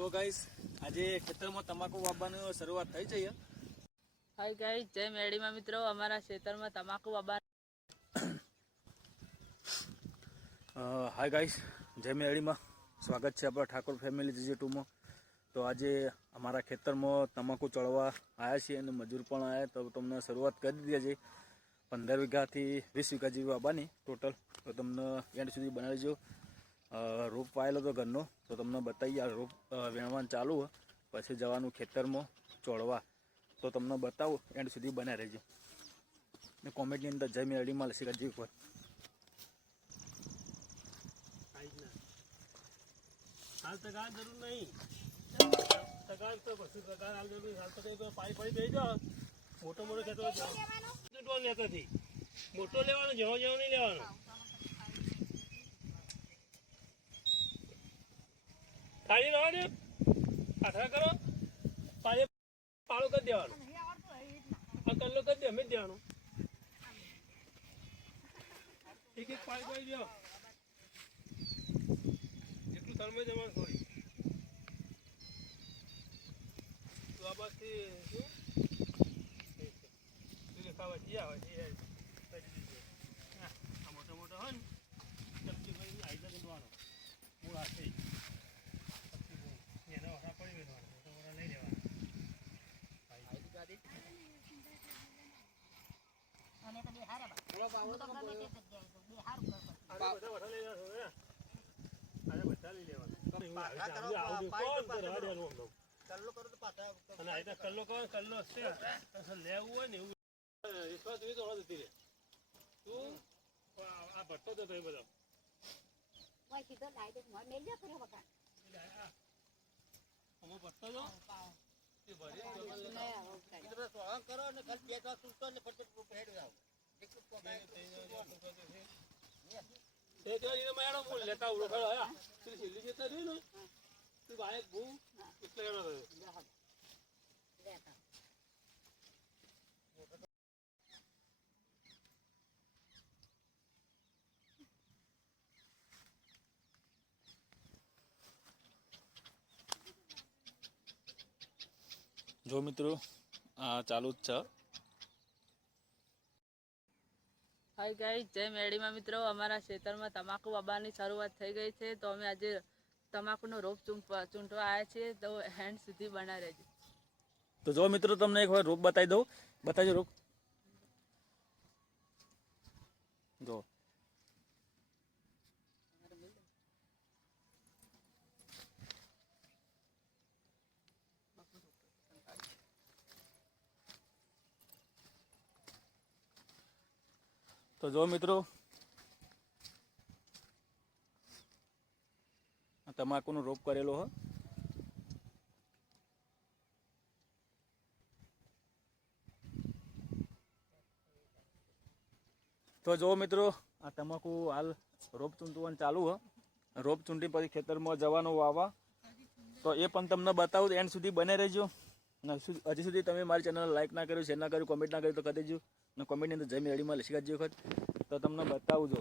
તો ગાઈસ આજે ખેતરમાં તમાકુ વાવવાની શરૂઆત થઈ છે. હાય ગાઈસ, જય મેડીમાં મિત્રો. અમારા ખેતરમાં તમાકુ વાવવા. હાય ગાઈસ, જય મેડીમાં સ્વાગત છે આપણા ઠાકોર ફેમિલી GJ2માં. તો આજે અમારા ખેતરમાં તમાકુ ચડવા આવ્યા છીએ અને મજૂર પણ આવ્યા. તો તમને શરૂઆત કરી દીધી છે 15 વીઘાથી 20 વીઘા જેવી વાવવાની ટોટલ. તો તમને એન્ડ સુધી બનાવીજો. રોપ વાયેલો તો ઘરનો, તો તમને બતાવીએ. આ રોપ વેણવાનું ચાલુ હોય પછી જવાનું ખેતરમાં ચોળવા. તો તમને બતાવું, એન્ડ સુધી બના રહેજો ને કોમેન્ટની અંદર જય મેરડીમાં લસી કરજો એકવાર. હાલ તગાર જરૂર નહીં, તગાર તો પછી તગાર હાલ જરૂર. હાલ તો કઈ પાઈ પાઈ દઈ દો. મોટો મોટો ખેતર લેતાથી મોટો લેવાનો, જેવો જેવો નહીં લેવાનો. ખાલી રહો ને, આખા કરો, પાળો કરી દેવાનો, આ કલ્લો કરી દે, અમે જ દેવાનું. એક એક પાઈ પાઈ દો, જેટલું થર્મે જવાનું થોડી. તો આ બાજુથી શું ખાવા જઈ આવે છે. આ મોટો મોટો હોય ને ચમચી ભાઈ આઈડા કરવાનો મૂળ હાથે એનો વખા પડી વેડવાનો. મોટા મોટા નહીં લેવાના. બધા લઈ લેવાના. કલ્લો કરો, કલ્લો છે લેવું હોય ને એવું વિશ્વાસ જોઈ તો જતી રે. તું આ ભટ્ટો તો કઈ બધો ભટ્ટો તો લેતા જો મિત્રો આ ચાલુ જ છે. હાય ગાઈસ, જય મેડીમાં મિત્રો. અમારા ખેતરમાં તમાકુ વાવવાની શરૂઆત થઈ ગઈ છે. તો અમે આજે તમાકુનો રોપ ચૂંટવા આવ્યા છીએ. તો હેન્ડ સુધી બના રહેજો. તો જો મિત્રો તમને એક વાર રોપ બતાવી દઉં. બતાવજો રોપ. જો તો જો મિત્રો તમાકુનો રોપ કરેલો હો. તો જો મિત્રો આ તમાકુ હાલ રોપ ચૂંટવાનું ચાલુ હોય. રોપ ચૂંટી પછી ખેતરમાં જવાનું વાવવા. તો એ પણ તમને બતાવું. એન્ડ સુધી બને રહેજો. હજી સુધી તમે મારી ચેનલ લાઈક ના કર્યું, શેર ના કર્યું, કોમેન્ટ ના કર્યું તો કરી દેજો. અને કોમેન્ટની અંદર જય મેરડીમાં લસી કાઢજો વખત. તો તમને બતાવું જો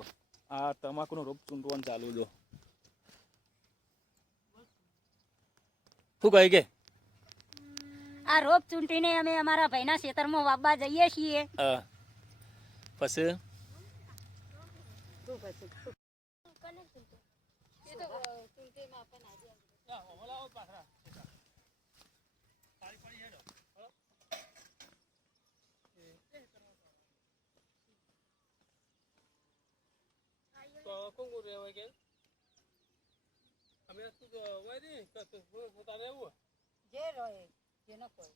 આ તમાકુનો રોપ ચૂંટવાનું ચાલુ જો. શું કહે કે આ રોપ ચૂંટીને અમે અમારા ભાઈના ખેતરમાં વાવવા જઈએ છીએ. પછી કોણ રહેવાય કે અમે શું હોય ને પોતાને એવું જે રહે જેનો કોઈ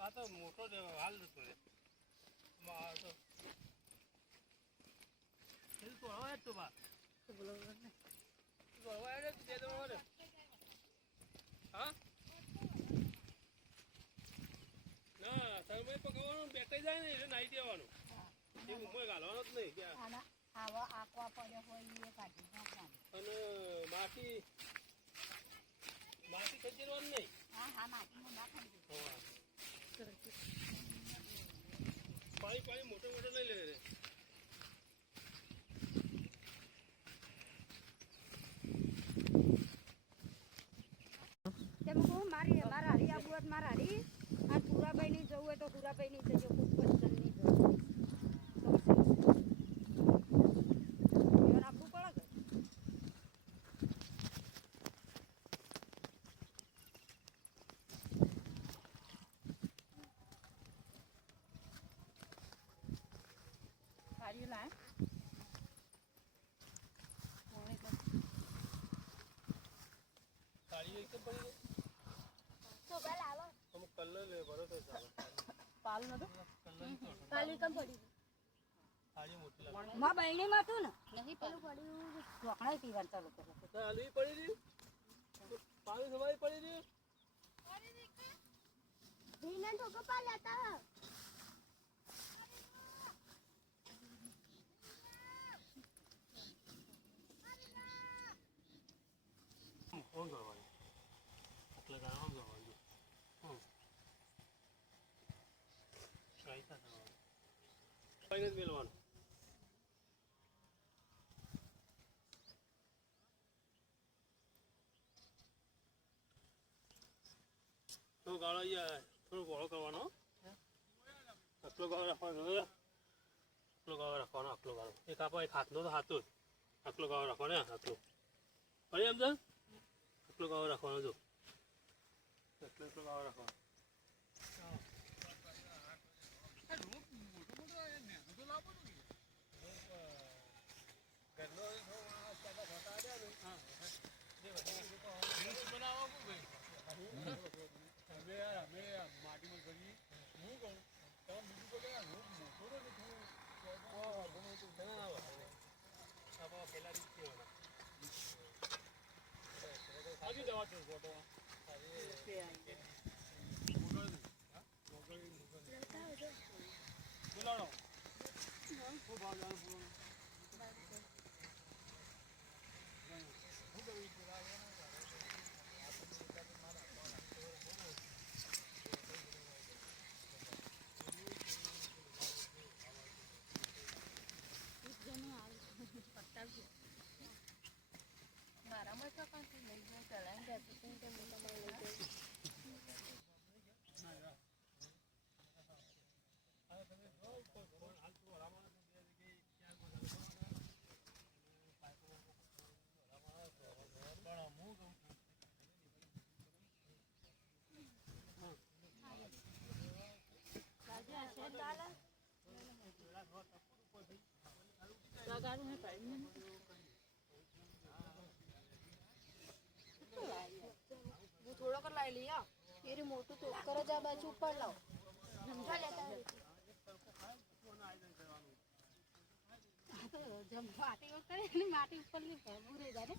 આ તો મોટો હાલ જતો રે તો હવે તો બા હા ના સમય પકવવાનું બેઠાઈ જાય ને એટલે નાઈ દેવાનું. એવું ઉમર ગાલવાનો જ નહીં. અને માટી ખસેડવાનું નહીં. પાણી મોટો મોટો નહીં લે રે. પૂરાભાઈ ની તો જો ખૂબ પસંદની આપવું પડે કે સારી લાય સાડી એક જ પડી ગઈ. તો બેલ આવો અમુક કલર લે ભરો તો ચાલે. પાલ નતું કાલી કમ પડી સાડી મોટી લાગે. માં બહેણી માં હતું ને નહીં પેલું પડ્યું ચોકણા પીવાનું ચાલુ કરો તો આલુ પડી રહ્યું. પાણી સવારી પડી રહ્યું. ધીને ઠોકો પા લેતા કોણ કરવાનું? એટલે ગામ જવાનું. કાયદા કરવાનું. કઈને જ મેળવાનું. તો ગાળો થોડો ગોળો કરવાનો. આટલો ગાળો રાખવાનો. આટલો ગાળો રાખવાનો. આટલો ગાળો એક આપો એક હાથનો તો હાથો જ આટલો ગાળો રાખવાનો. આટલો ફરી એમ આટલો ગાળો રાખવાનો. જો એટલો ગાળો રાખવાનો. મારામાં તો કાંઈ લઈ જાય ચલાવી જતી તો તમારે લઈ જાય લગાડું હે પાડી હું થોડો કર લાવી લઈ એ મોટું તો કરો જ આ બાજુ ઉપર લાવ સમજા લેતા માટી કરે ને માટી ઉપર ની ભેગું રહી જાય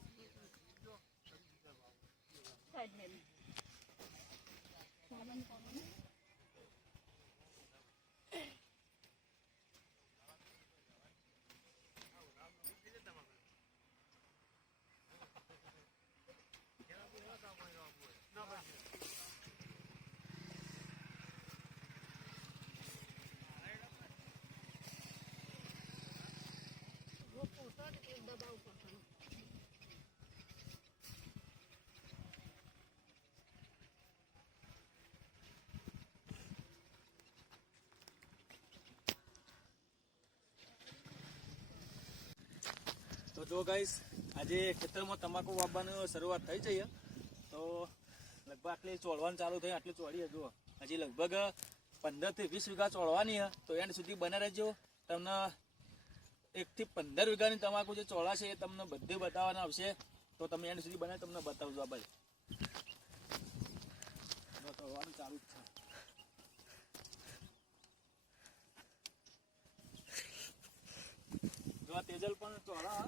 તો જો ગાઈસ આજે ખેતરમાં તમાકુ વાવવાની શરૂઆત થઈ જઈએ તો લગભગ આટલી ચોળવાનું ચાલુ થઈ આટલી ચોળીએ જુઓ હજી લગભગ 15 થી 20 વીઘા ચોળવાની તો એન્ડ સુધી બને રહેજો. તમને 1 થી 15 વીઘાની તમાકુ જે ચોળાશે એ તમને બધે બતાવવાના આવશે તો તમે એન્ડ સુધી બને તમને બતાવજો. આ ભાઈ ચોળવાનું ચાલુ જ છે. જો આ તેજલ પણ ચોળા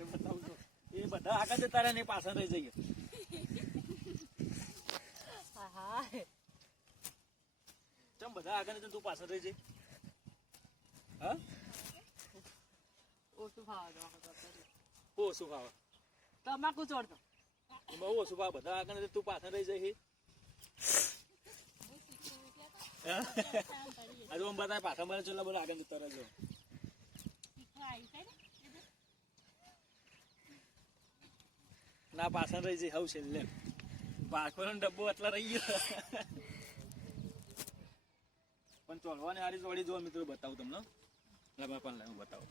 એ બતાવજો. એ બધા આગળ જતા રહે ને એ પાછળ રહી જઈએ. ચમ બધા આગળ ને તું પાછળ રહી જઈ. હા ઓછું ખાવા ઓછું ખાવા તમાકુ ચોડતો એમાં ઓછું ખાવા બધા આગળ ને તું પાછળ રહી જઈ. હજુ આમ બધા પાછા મારે ચોલા બધા આગળ જતા રહેજો. ના પાછળ રહી જઈ હવ છે લે પાછળ ડબ્બો એટલા રહી ગયો ચોળવાની હારી ચોળી જો મિત્રો બતાવું તમને લગા પણ લાવું બતાવું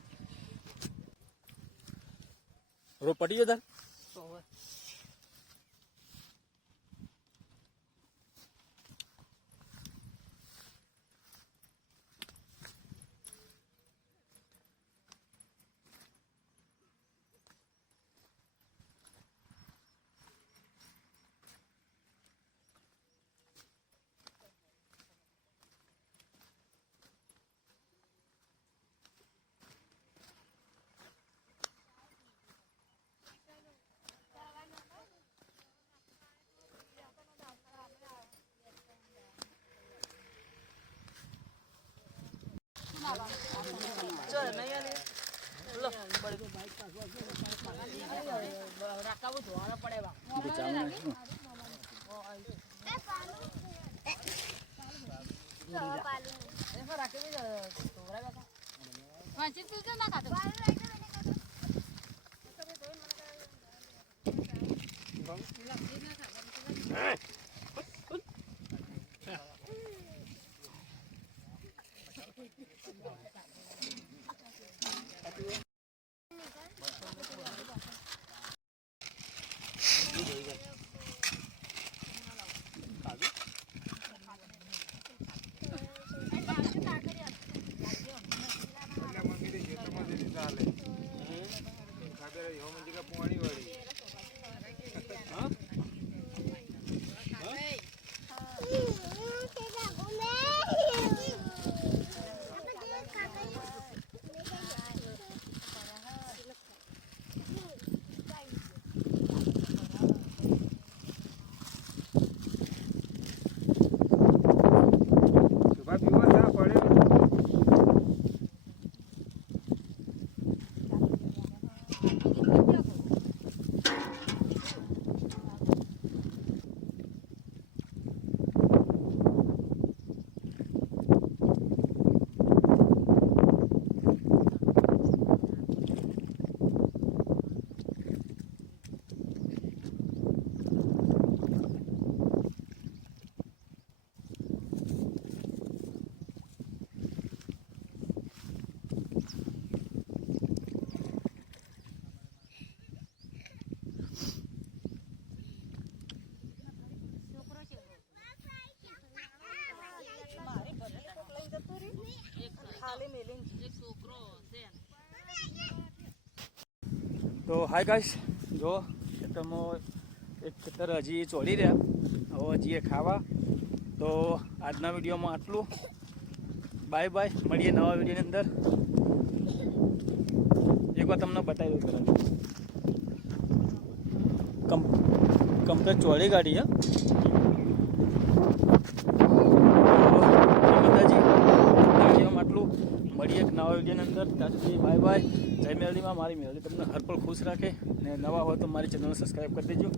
રોપ પટી ગયો તાર ચાલ નહીં આલે લો પડી રાકાવું ધોવાનો પડે બા એમાં રાખી દે ધોરા બેઠા વાંચી તું ના ખાતો તો હાય ગાઈસ જો ખેતરમાં એક ખેતર હજી ચોળી રહ્યા હવે હજી એ ખાવા તો આજના વિડીયોમાં આટલું બાય બાય મળીએ નવા વિડીયોની અંદર એકવાર તમને બતાવી દઉં કમ્પ્લેટ ચોળી ગાડી હા આટલું મળીએ એક નવા વિડીયોની અંદર ત્યાં સુધી બાય બાય જય મેરડીમાં મારી મેરડી તમને હર પળ ખુશ રાખે ને નવા હોય તો મારી ચેનલને સબસ્ક્રાઈબ કરી દેજો